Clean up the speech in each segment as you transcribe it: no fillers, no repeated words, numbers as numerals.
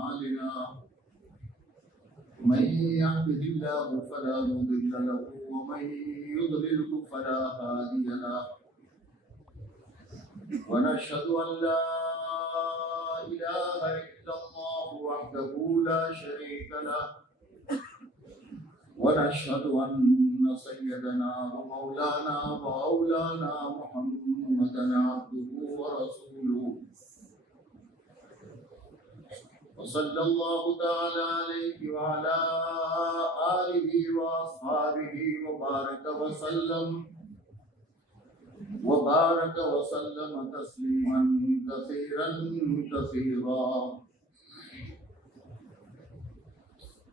أعمالنا من يهده الله فلا مضل له ومن يضلله فلا هادي له ونشهد أن لا إله إلا الله وحده لا شريك له ونشهد أن سيدنا ومولانا وأولانا محمدا عبده ورسوله وصلى الله تعالى عليه وعلى آله وأصحابه وبارك وسلم تسليما كثيرا كثيرا.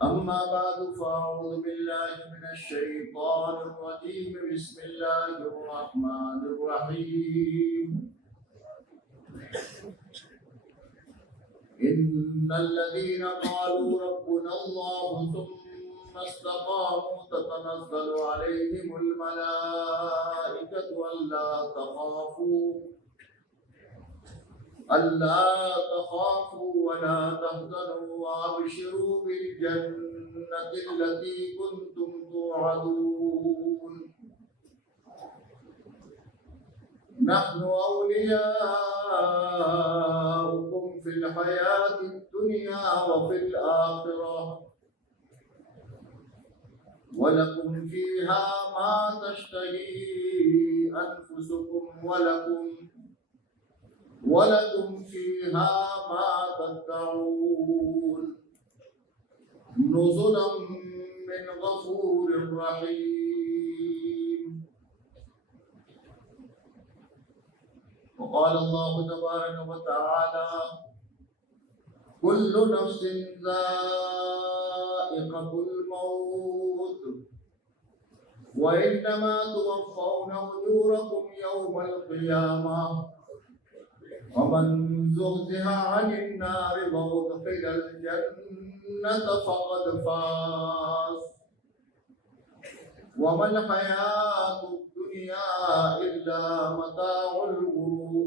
أما بعد فأعوذ بالله من الشيطان الرجيم. بسم الله الرحمن الرحيم. إن الذين قالوا ربنا الله ثم استقاموا تتنزل عليهم الملائكة ألا تخافوا ولا تحزنوا وأبشروا بالجنة التي كنتم توعدون نحن أولياؤكم في الحياة الدنيا وفي الآخرة ولكم فيها ما تشتهي أنفسكم ولكم فيها ما تدعون نزلا من غفور رحيم. وقال الله تبارك وتعالى كل نفس ذائقة الموت وإنما توفون أجوركم يوم القيامة ومن زحزح عن النار وأدخل الجنة فقد فاز وما الحياة الدنيا إلا متاع الغرور.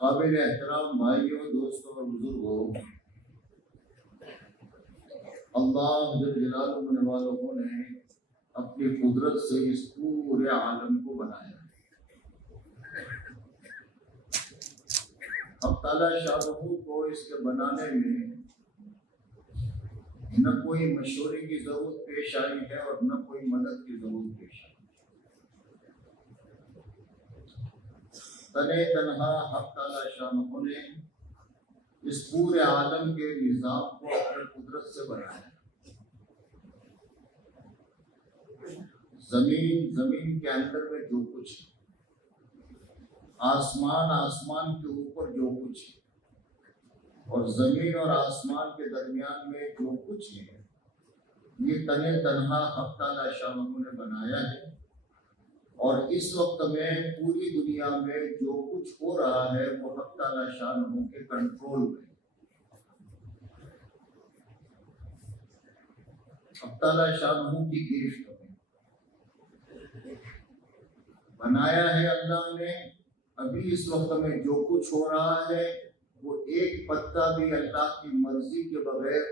قابل احترام بھائیوں، دوستوں اور بزرگوں، اللہ جل جلالہ نے اپنی قدرت سے اس پورے عالم کو بنایا. اب تعالیٰ شاہ کو اس کے بنانے میں نہ کوئی مشورے کی ضرورت پیش آئی ہے اور نہ کوئی مدد کی ضرورت پیش آئی. تنے تنہا حق تعالیٰ شاہ نے اس پورے عالم کے نظام کو اپنی قدرت سے بنایا. زمین کے اندر میں جو کچھ ہے، آسمان کے اوپر جو کچھ ہے، اور زمین اور آسمان کے درمیان میں جو کچھ ہے، یہ تنے تنہا حق تعالیٰ شاہ نے بنایا ہے. اور اس وقت میں پوری دنیا میں جو کچھ ہو رہا ہے وہ حق تعالیٰ شاہ کے کنٹرول میں. حق تعالیٰ شاہ کی گرفت میں بنایا ہے اللہ نے. ابھی اس وقت میں جو کچھ ہو رہا ہے وہ ایک پتا بھی اللہ کی مرضی کے بغیر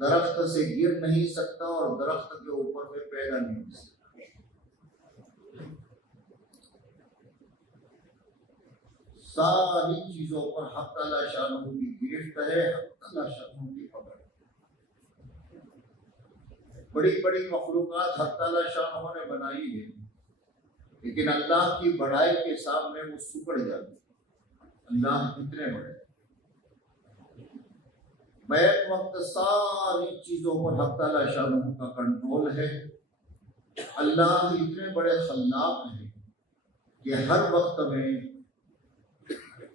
درخت سے گر نہیں سکتا اور درخت کے اوپر میں پیدا نہیں ہو سکتا. ساری چیزوں پر حق تعالیٰ شاہ کی گرفت ہے، حق تعالیٰ شاہ کی پکڑ. بڑی بڑی مخلوقات حق تعالیٰ شاہ نے بنائی ہے، لیکن اللہ کی بڑائی کے سامنے وہ سکڑ جاتی. اللہ کتنے بڑے. بیک وقت ساری چیزوں پر حق تعالیٰ شاہ کا کنٹرول ہے. اللہ اتنے بڑے خلاق ہیں کہ ہر وقت میں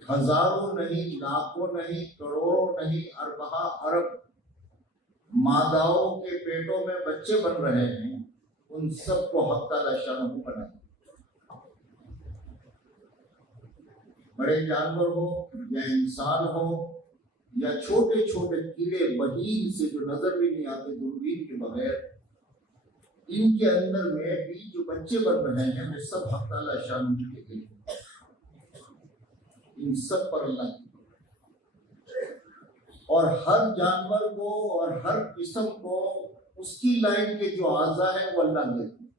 ہزاروں نہیں، لاکھوں نہیں، کروڑوں نہیں، اربہ ارب ماداؤں کے پیٹوں میں بچے بن رہے ہیں. ان سب کو حق تعالیٰ شاہ بنائے. بڑے جانور ہو یا انسان ہو یا چھوٹے چھوٹے کیڑے بہین سے جو نظر بھی نہیں آتے دوربین کے بغیر، ان کے اندر میں بھی جو بچے بن رہے ہیں وہ سب حق تعالیٰ شان کے لیے، ان سب پر اللہ کی، اور ہر جانور کو اور ہر قسم کو اس کی لائن کے جو اعضاء ہیں وہ اللہ دیتے ہیں۔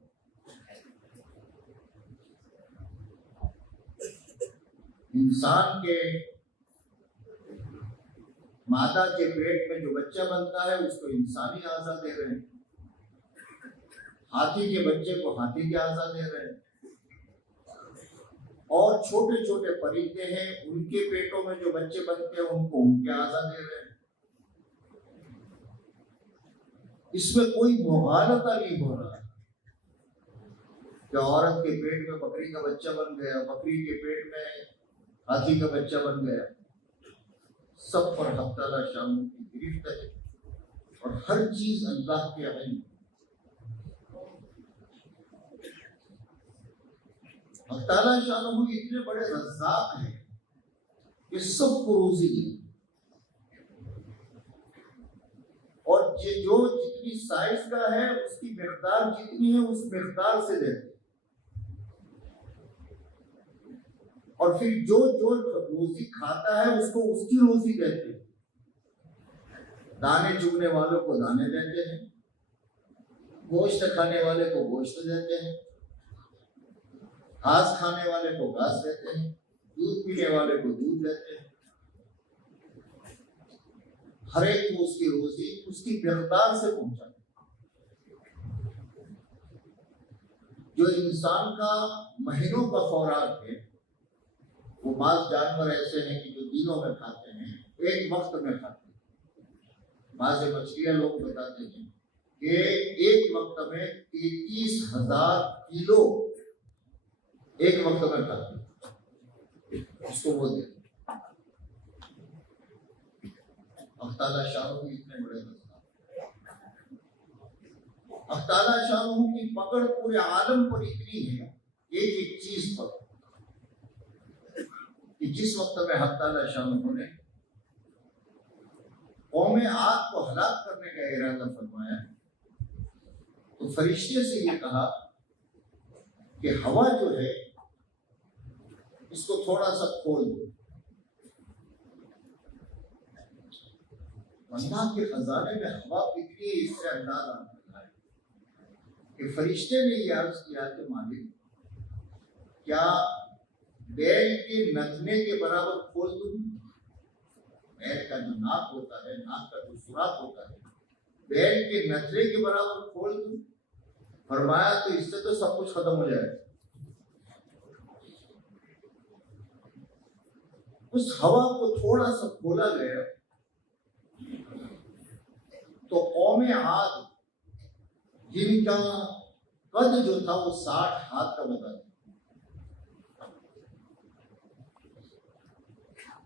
انسان کے مادہ کے پیٹ میں جو بچہ بنتا ہے اس کو انسانی اعضاء دے رہے ہیں، ہاتھی کے بچے کو ہاتھی کے اعضاء دے رہے ہیں، اور چھوٹے چھوٹے پرندے ہیں ان کے پیٹوں میں جو بچے بنتے ہیں ان کو ان کے اعضاء دے رہے ہیں۔ اس میں کوئی مغالطہ نہیں ہو رہا کہ عورت کے پیٹ میں بکری کا بچہ بن گیا، بکری کے پیٹ میں ہاتھی کا بچہ بن گیا، سب پر حق تعالیٰ شان کی گرفت ہے، اور ہر چیز اللہ کے علم۔ حق تعالیٰ شان اتنے بڑے رزاق ہیں کہ سب کو روزی دی، اور جو جتنی سائز کا ہے اس کی مقدار جتنی ہے اس مقدار سے دیتے، اور پھر جو روزی کھاتا ہے اس کو اس کی روزی دیتے، دانے چگنے والوں کو دانے دیتے ہیں، گوشت کھانے والے کو گوشت دیتے ہیں، گھاس کھانے والے کو گھاس دیتے ہیں، دودھ پینے والے کو دودھ دیتے ہیں، ہر ایک کو اس کی روزی اس کی مقدار سے پہنچاتے۔ جو انسان کا مہینوں کا خوراک ہے، وہ بعض جانور ایسے ہیں کہ جو دنوں میں کھاتے ہیں، ایک وقت میں کھاتے ہیں۔ بعض مچھلیاں لوگ بتاتے ہیں کہ ایک وقت میں 33,000 کلو ایک وقت میں کھاتے ہیں، اس کو وہ دیتے۔ حق تعالیٰ شاہ کی اتنے بڑے رزاق، حق تعالیٰ شاہ کی پکڑ پورے عالم پر اتنی ہے، ایک ایک چیز پر، کہ جس وقت میں حق تعالیٰ شاہ نے قوم عاد کو ہلاک کرنے کا ارادہ فرمایا تو فرشتے سے یہ کہا کہ ہوا جو ہے اس کو تھوڑا سا کھول دو۔ اللہ کے خزانے میں ہوا کتنی ہے اس سے انداز آتا ہے کہ فرشتے نے یہ عرض کیا کہ مالک کیا بیل کے نتنے کے برابر کھول دوں؟ بیل کا جو ناک ہوتا ہے، ناک کا جو سوراخ ہوتا ہے، بیل کے نتنے کے برابر کھول دوں؟ فرمایا تو اس سے تو سب کچھ ختم ہو جائے۔ اس ہوا کو تھوڑا سا کھولا گیا تو قوم عاد جن کا قد جو تھا وہ 60 ہاتھ کا بتا تھا،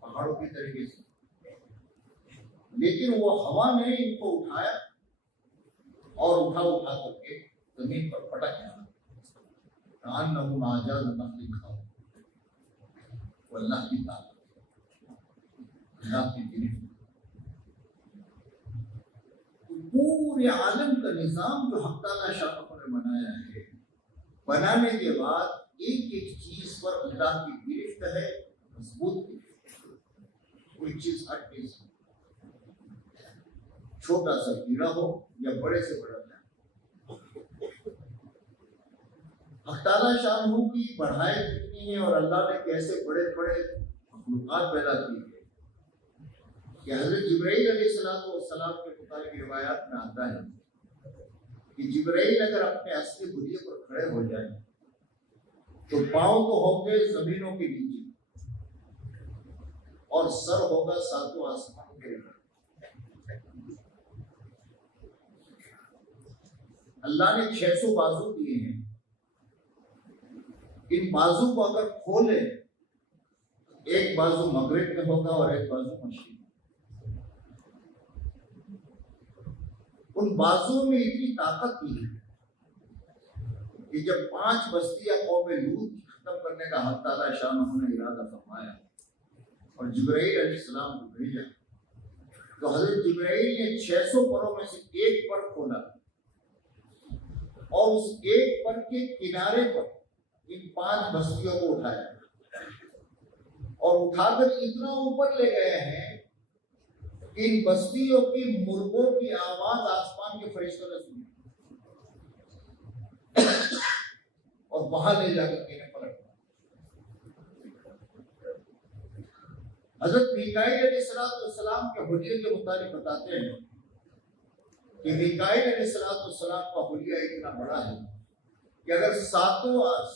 پہاڑوں کی طریقے سے، لیکن وہ ہوا نے ان کو اٹھایا اور اٹھا کر کے زمین پر پٹک دیا، کأنہم أعجاز نخل خاویہ۔ وہ اللہ کی طاقت، اللہ کی گرفت، پورے عالم کا نظام جو حق تعالیٰ شاہ نے بنایا ہے، بنانے کے بعد ایک ایک چیز پر اللہ کی گرفت ہے، مضبوط گرفت، کوئی چیز ہٹ نہیں سکتی، چھوٹا سا کیڑا ہو یا بڑے سے بڑا جانور۔ حق تعالیٰ شاہ کی بڑھائی کتنی ہے، اور اللہ نے کیسے بڑے بڑے مخلوقات پیدا کی ہے کہ حضرت جبرائیل علیہ السلام کے متعلق روایات میں آتا ہے کہ جبرائیل اگر اپنے اصلی بلیے پر کھڑے ہو جائیں تو پاؤں تو ہوں گے زمینوں کے نیچے اور سر ہوگا ساتوں آسمانوں کے اوپر۔ اللہ نے 600 بازو دیے ہیں، ان بازو کو اگر کھولے ایک بازو مغرب میں ہوگا اور ایک بازو مشرق میں۔ ان بازو میں اتنی طاقت کی ہے کہ جب 5 بستیاں قوم لوط ختم کرنے کا حق تعالیٰ شاہ نے ارادہ فرمایا اور جبرائیل علیہ السلام کو بھیجا تو حضرت جبرائیل نے 600 پروں میں سے ایک پر کھولا اور اس ایک پر کے کنارے پر ان 5 بستیوں کو اٹھایا اور اٹھا کر اتنا اوپر لے گئے ہیں ان بستیوں کی مرغوں کی آواز آسمان کے فرشتوں نے سنی اور وہاں لے جا کر انہیں پلٹ. حضرت میکائیل علیہ السلام کے حلیے کے مطابق بتاتے ہیں کہ میکائیل علیہ السلام کا حلیہ اتنا بڑا ہے کہ اگر 7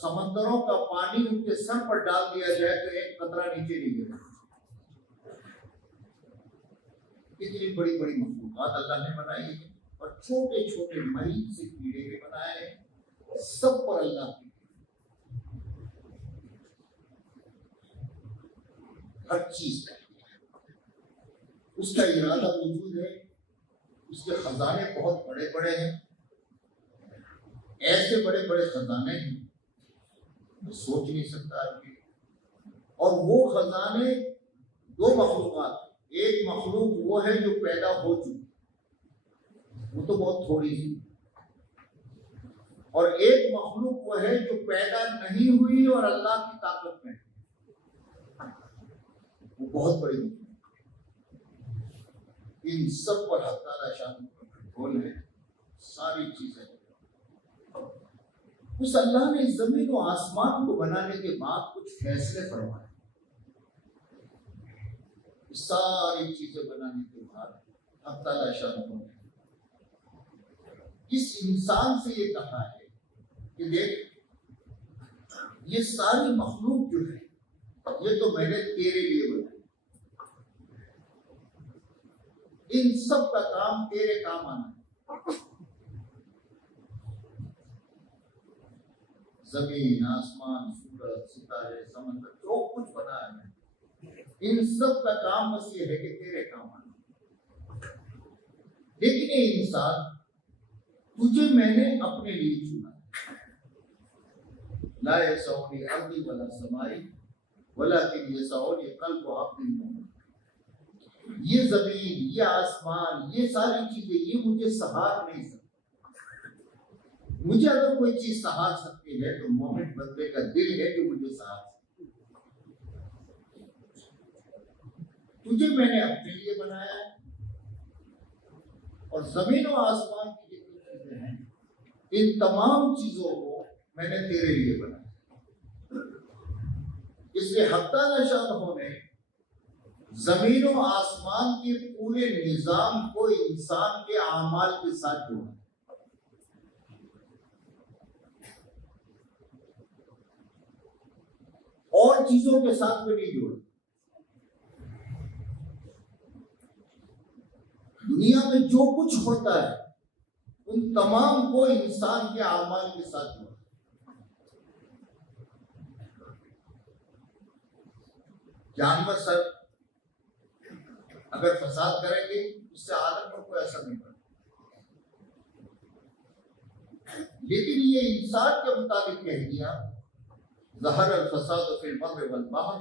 سمندروں کا پانی ان کے سر پر ڈال دیا جائے تو ایک قطرہ نیچے نہیں گرے. اتنی بڑی بڑی مخلوقات اللہ نے بنائی ہے اور چھوٹے چھوٹے مریض سے کیڑے بھی بنائے ہیں. سب پر اللہ کی ہر چیز کا اس کا ارادہ موجود ہے. اس کے خزانے بہت بڑے بڑے ہیں, ایسے بڑے بڑے خزانے ہیں جو سوچ نہیں سکتا آدمی. اور وہ خزانے 2 مخلوقات, ایک مخلوق وہ ہے جو پیدا ہو چکی, وہ تو بہت تھوڑی سی, اور ایک مخلوق وہ ہے جو پیدا نہیں ہوئی اور اللہ کی طاقت میں, وہ بہت بڑی مخلوق. ان سب پر حق تعالی شان کا کنٹرول ہے. ساری چیزیں اس اللہ نے زمین و آسمان کو بنانے کے بعد کچھ فیصلے فرمائے. ساری چیزیں بنانے کے بعد حق تعالی شان نے اس انسان سے یہ کہا ہے کہ دیکھ یہ ساری مخلوق جو ہے یہ تو میں نے تیرے لیے بنائی, ان سب کا کام تیرے کام آنا ہے. زمین, آسمان, سورج, ستارے, سمندر, جو کچھ بنا ہے ان سب کا کام بس یہ ہے کہ تیرے کام آنا. لیکن یہ انسان تجھے میں نے اپنے لیے چنا. لا یسعنی ارضی ولا سمائی ولکن یسعنی قلب عبد مومن. یہ زمین, یہ آسمان, یہ ساری چیزیں یہ مجھے سہار نہیں سکتی. مجھے اگر کوئی چیز سہار سکتی ہے تو مومن بندے کا دل ہے جو مجھے سہار سکتی. تجھے میں نے اپنے لیے بنایا اور زمین و آسمان کی جتنی چیزیں ہیں ان تمام چیزوں کو میں نے تیرے لیے بنایا. اس لیے حق تعالی شان نے زمین و آسمان کے پورے نظام کو انسان کے اعمال کے ساتھ جوڑا. اور چیزوں کے ساتھ میں نہیں جوڑا. دنیا میں جو کچھ ہوتا ہے ان تمام کو انسان کے اعمال کے ساتھ جوڑا. جانور سر اگر فساد کریں گے اس سے آدم پر کوئی اثر نہیں پڑتا, لیکن یہ انسان کے مطابق کہہ دیا ظہر الفساد فی البر والبحر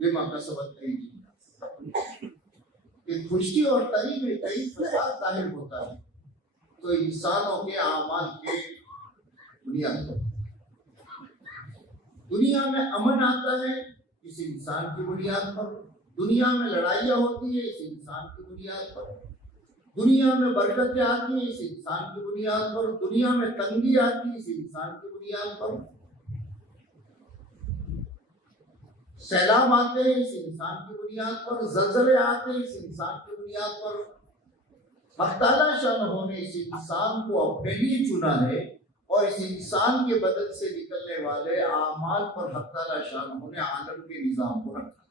بما کسبت ایدی الناس. کہ خشکی اور تری میں کئی فساد ظاہر ہوتا ہے تو انسانوں کے اعمال کے بنیاد پر. دنیا میں امن آتا ہے اس انسان کی بنیاد پر, دنیا میں لڑائیاں ہوتی ہیں اس انسان کی بنیاد پر, دنیا میں برکتیں آتی ہیں اس انسان کی بنیاد پر, دنیا میں تنگی آتی ہے اس انسان کی بنیاد پر, سیلاب آتے ہیں اس انسان کی بنیاد پر, زلزلے آتے ہیں اس انسان کی بنیاد پر. حق تعالی شان نے اس انسان کو اپنے لیے چنا ہے اور اس انسان کے بدن سے نکلنے والے اعمال پر حق تعالی شان نے عالم کے نظام کو رکھا.